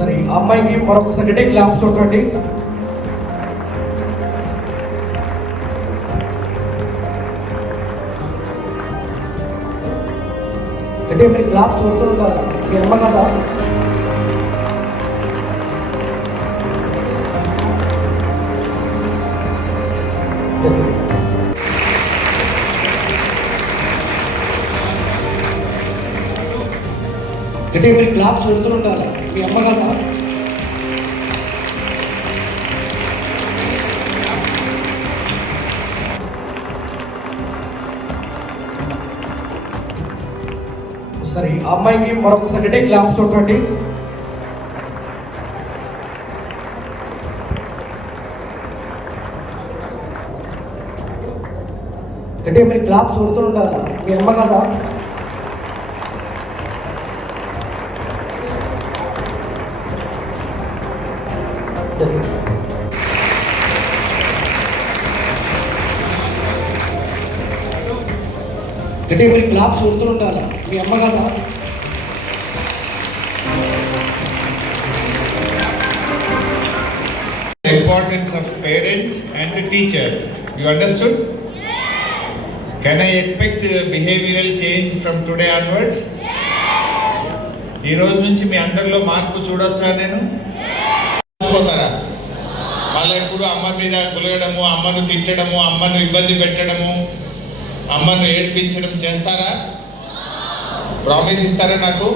సరే ఆ అమ్మాయికి మరొకసారి క్లాప్స్ చూడండి. అంటే మీరు క్లాప్స్ కొడుతుంటారా? మీ అమ్మ కదా? అంటే మీరు క్లాప్స్ కొడుతుంటారా? మీ అమ్మ కదా? సరే ఆ అమ్మాయికి మరొకసారి క్లాప్స్ చూడండి. అంటే మీరు క్లాప్స్ కొడుతుంటారా? మీ అమ్మ కదా? అంటే మీరు క్లాప్స్ కొడుతుంటారా? మీ అమ్మ కదా? The importance of parents and the teachers. You understood? Yes. Can I expect behavioral change from today onwards? Yes. ఈ రోజు నుంచి మీ అందరిలో మార్పు చూడొచ్చా నేను? చూస్తారా? మళ్ళీ ఎప్పుడు అమ్మ మీద గులగడము, అమ్మను తిట్టడము, అమ్మను ఇబ్బంది పెట్టడము, అమ్మను ఏడ్పించడం చేస్తారా? ప్రామిస్ ఇస్తారా నాకు?